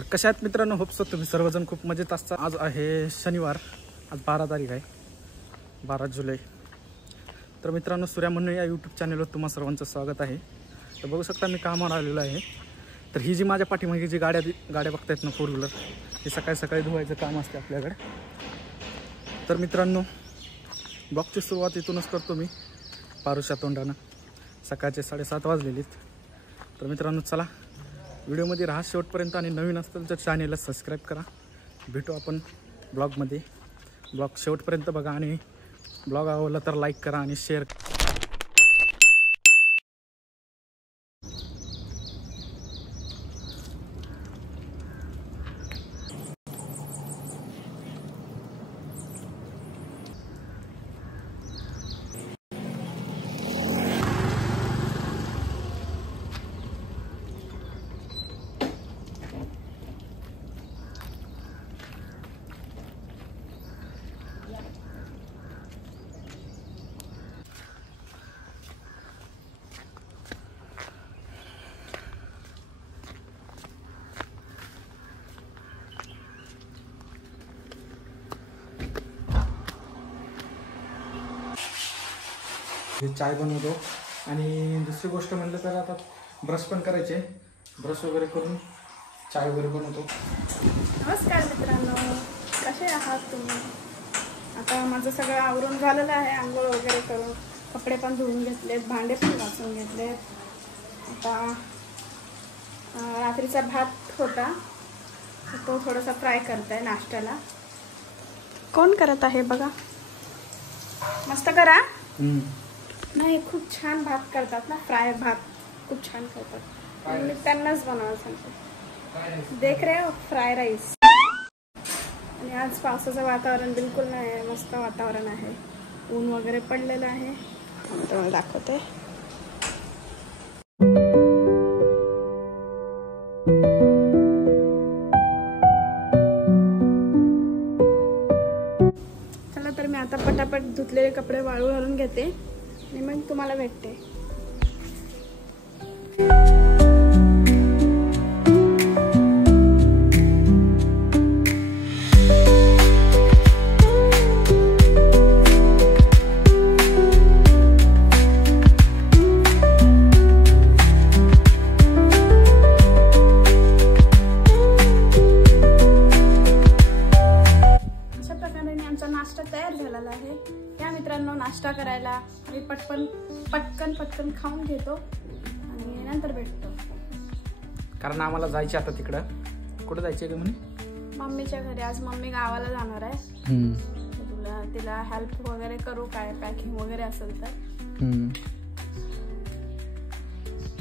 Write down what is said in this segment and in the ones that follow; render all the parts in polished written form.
तर कशा आहात मित्रांनो, होप्स तुम्ही सर्वजण खूप मजेत असता। आज आहे शनिवार, आज 12 तारीख आहे, 12 जुलै। तर मित्रांनो, सूर्या म्हणून या यूट्यूब चॅनलवर तुम्हा सर्वांचं स्वागत आहे। तर बघू शकता मी कामावर आलेलो आहे। तर ही जी माझ्या पाठीमागे जी गाड्या बघतायत ना, 4 व्हीलर, हे सकाळी सकाळी धुवायचं काम असते आपल्याकडे। तर मित्रांनो, ब्लॉगची सुरुवात इथूनच करतो मी, पारुशा तोंडानं। सकाळचे 7:30 वाजलेलीत। तर मित्रांनो, चला व्हिडिओमध्ये राहा शेवटपर्यंत, आणि नवीन असतील तर चॅनेलला सबस्क्राईब करा। भेटू आपण ब्लॉगमध्ये। ब्लॉग शेवटपर्यंत बघा, आणि ब्लॉग आवडला तर लाईक करा आणि शेअर करा। चाय बनवतो, आणि दुसरी गोष्ट म्हणलं तर आता ब्रश पण करायचे। ब्रश वगैरे करून चाय वगैरे बनवतो। नमस्कार मित्रांनो, कसे आहात तुम्ही? आता माझं सगळं आवरून झालेलं आहे, आंघोळ वगैरे करून कपडे पण धुवून घेतलेत, भांडे पण घासून घेतलेत। आता रात्रीचा भात होता, तो थोडासा फ्राय करताय नाश्त्याला। कोण करत आहे बघा, मस्त करा। नाही, खूप छान भात करतात ना, फ्राय भात खूप छान करतात। मी त्यांनाच बनवायला सांगते। देख रहे हो, फ्राय राईस। आणि आज पावसाचं वातावरण बिलकुल नाही आहे, मस्त वातावरण आहे, ऊन वगैरे पडलेलं आहे। तुम्हाला दाखवते। चला, तर मी आता पटापट धुतलेले कपडे वाळू घालून घेते आणि मग तुम्हाला भेटते। अशा प्रकारे आमचा नाश्ता तयार झालेला आहे। या मित्रांनो, नाश्ता करायला आम्ही पटकन खाऊन घेतो आणि नंतर भेटतो, कारण आम्हाला जायचे आता तिकडं। कुठं जायचे का म्हणे? मम्मीच्या घरी। आज मम्मी गावाला जाणार आहे, तिला हेल्प वगैरे करू, काय पॅकिंग वगैरे असेल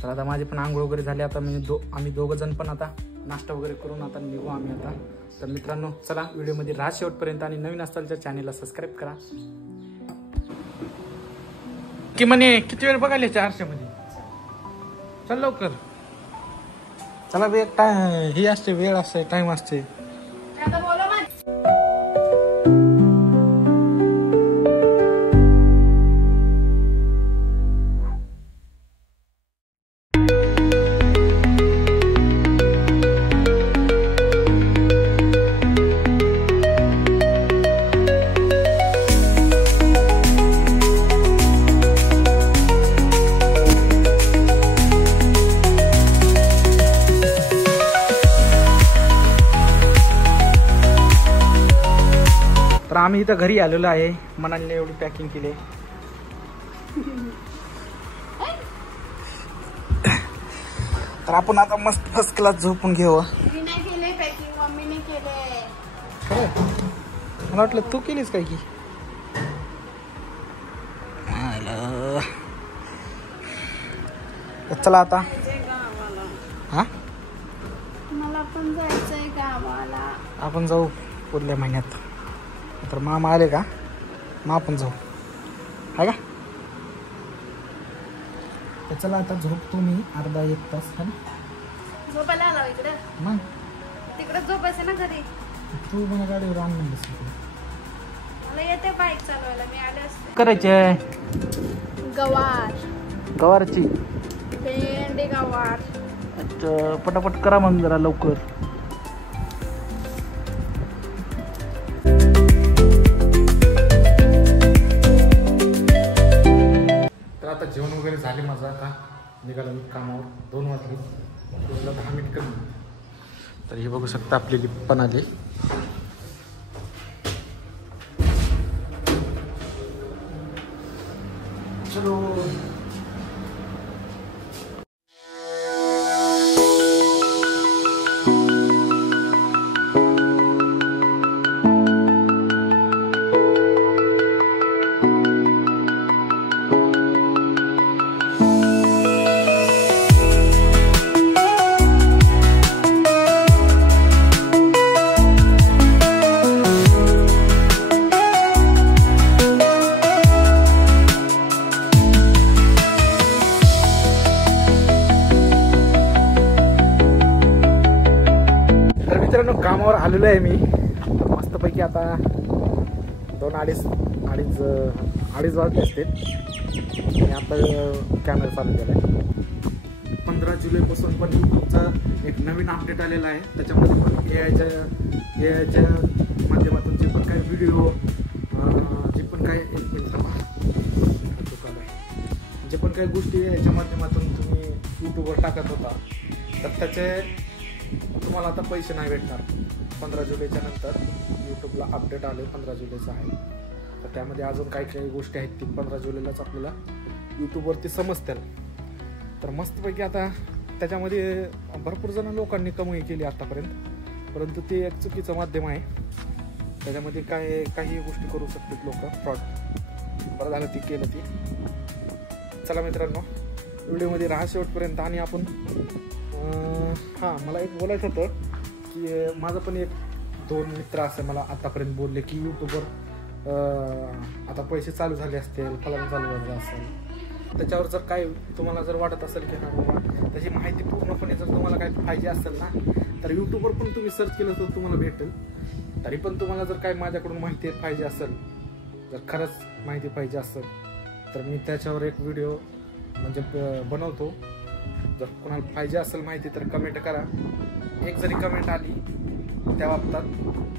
तर आता माझे पण आंघोळ वगैरे झाले। आता आम्ही दोघं जण पण आता नाश्ता वगैरे करून आता निघू आम्ही आता। तर मित्रांनो, चला व्हिडिओमध्ये राहा शेवटपर्यंत, आणि नवीन असाल तर चॅनेलला सबस्क्राईब करा। की म्हणे किती वेळ बघायला 400 मध्ये? चल लवकर, चला। ही असते, वेळ असते, टाइम असते। तर आम्ही इथं घरी आलेलो आहे, मनालीने एवढी पॅकिंग केली। तर आपण आता मस्त फर्स्ट क्लास झोपून घेऊ। मी नाही केले पॅकिंग, मम्मीने केले। मला वाटलं तू केलीस काय की? चला आता, हा मला पण जायचंय गावाला। आपण जाऊ पुढल्या महिन्यात। तर मामा आले का, मग आपण जाऊ, आहे का? तर चला आता झोपतो मी अर्धा 1 तास। झोपायला आला इकडे? मग तिकडे झोपायचं ना घरी। तू मला गाडीवर आण म्हणलीस। मला येते बाईक चालवायला, मी आले असते। करायचे गवारची भेंडी गवार। अच्छा, पटापट करा मग जरा लवकर। निघाला मी कामावर 2 वाजले, 2ला 10 मिनिट कमी. तर हे बघू शकता आपली लिफ्ट पण आली. चलो कामावर आलेलो आहे मी. मस्तपैकी आता 2-2:30 वाजले असतील आणि आता कॅमेरा चालू केला आहे. 15 जुलैपासून पण यूट्यूबचा एक नवीन अपडेट आलेला आहे. त्याच्यामध्ये पण एआयच्या माध्यमातून जे पण काही व्हिडिओ जे पण काही जे पण काही गोष्टी याच्या माध्यमातून तुम्ही यूट्यूबवर टाकत होता तर त्याचे तुम्हाला आता पैसे नाही भेटणार. 15 जुलैच्या नंतर यूट्यूबला अपडेट आले, 15 जुलैचं आहे. तर त्यामध्ये अजून काही गोष्टी आहेत ती 15 जुलैलाच आपल्याला यूट्यूबवरती समजतील. तर मस्तपैकी आता त्याच्यामध्ये भरपूर जण लोकांनी कमाई केली आतापर्यंत, परंतु ते एक चुकीचं माध्यम आहे. त्याच्यामध्ये काही गोष्टी करू शकतात लोक, फ्रॉड. बरं झालं ती केलं ती. चला मित्रांनो, व्हिडिओमध्ये राहा शेवटपर्यंत. आणि आपण मला एक बोलायचं होतं की माझं पण 1-2 मित्र असे मला आतापर्यंत बोलले की यूट्यूबवर आता पैसे चालू झाले असतील, फलान चालू झालं असेल. त्याच्यावर जर काय तुम्हाला जर वाटत असेल की हा बाबा त्याची माहिती पूर्णपणे जर तुम्हाला काय पाहिजे असेल ना, तर यूट्यूबवर पण तुम्ही सर्च केलं तर तुम्हाला भेटेल. तरी पण तुम्हाला जर काय माझ्याकडून माहिती पाहिजे असेल, जर खरंच माहिती पाहिजे असेल, तर मी त्याच्यावर एक व्हिडिओ म्हणजे बनवतो. जर कोणाला पाहिजे असेल माहिती तर कमेंट करा. एक जरी कमेंट आली त्या बाबतीत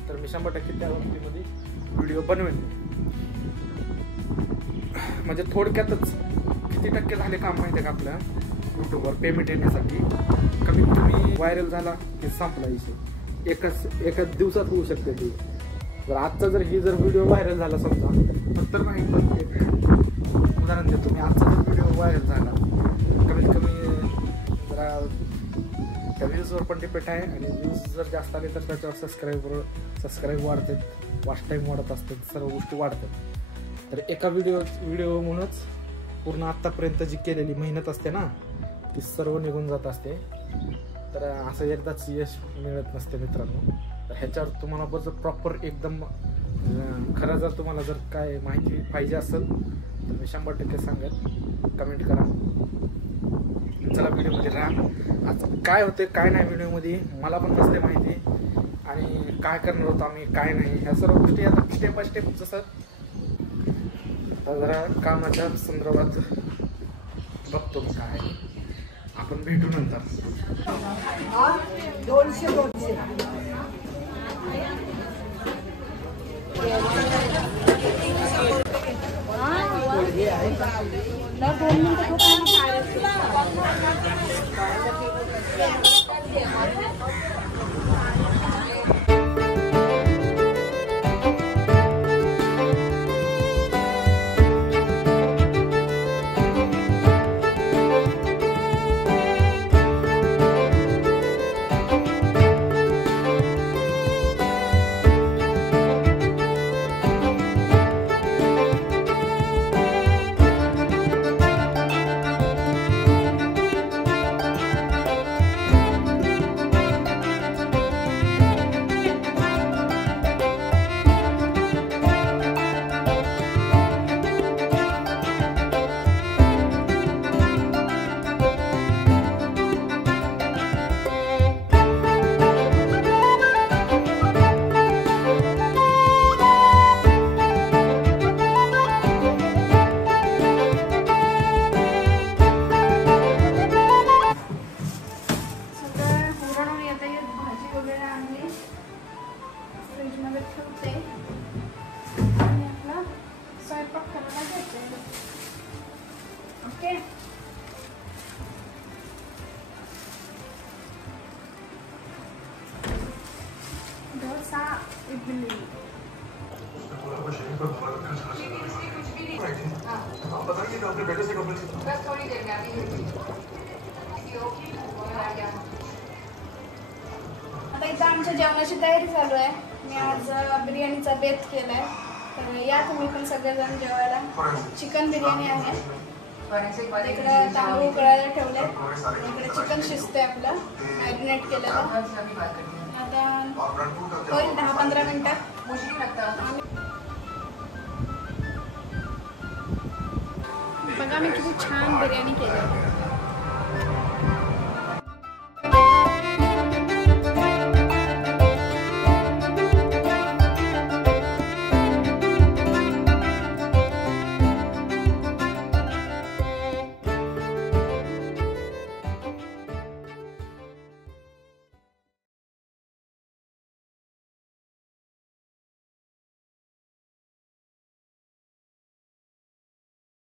तर मी 100% त्या बाबतीमध्ये व्हिडिओ बनवेन. म्हणजे थोडक्यातच किती टक्के झाले काम माहिती आहे का आपल्या यूट्यूबवर पेमेंट येण्यासाठी. कमीत कमी व्हायरल झाला की संपला विषय. एकाच दिवसात होऊ शकते ती. जर आजचा जर व्हिडिओ व्हायरल झाला समजा, तर नाही पण एक उदाहरण देतो मी. आजचा जर व्हिडिओ व्हायरल झाला, कमीत कमी जरा त्या व्ह्यूजवर पण डिपेंड आहे. आणि व्ह्यूज जर जास्त आले तर त्याच्यावर सबस्क्राईब वाढतात, वॉच टाईम वाढत असतात, सर्व गोष्टी वाढतात. तर एका व्हिडिओ म्हणूनच पूर्ण आत्तापर्यंत जी केलेली मेहनत असते ना ती सर्व निघून जात असते. तर असं एकदाच यश मिळत नसते मित्रांनो. तर ह्याच्यावर तुम्हाला जर प्रॉपर एकदम खरं जर तुम्हाला जर काय माहिती पाहिजे असेल तर मी 100% सांगेल. कमेंट करा. चला व्हिडिओमध्ये राहा. आज काय होते काय नाही व्हिडिओमध्ये मला पण नसते माहिती, आणि काय करणार होतो आम्ही काय नाही, ह्या सर्व गोष्टी आता स्टेप बाय स्टेप जसं जरा कामाच्या संदर्भात बघतो मी काय. आपण भेटू नंतर. 200 डोसा इडली आता इथं आमच्या जेवणाची तयारी चालू आहे. मी आज बिर्याणीचा बेत केलाय. तर या तुम्ही पण सगळेजण जेवायला. चिकन बिर्याणी आहे. इकडे तांदूळ उकळायला ठेवले. इकडे चिकन शिजतंय आपलं मॅरिनेट केलेलं. आता होईल 10-15 मिनिटात. बघा मी किती छान बिर्याणी केली.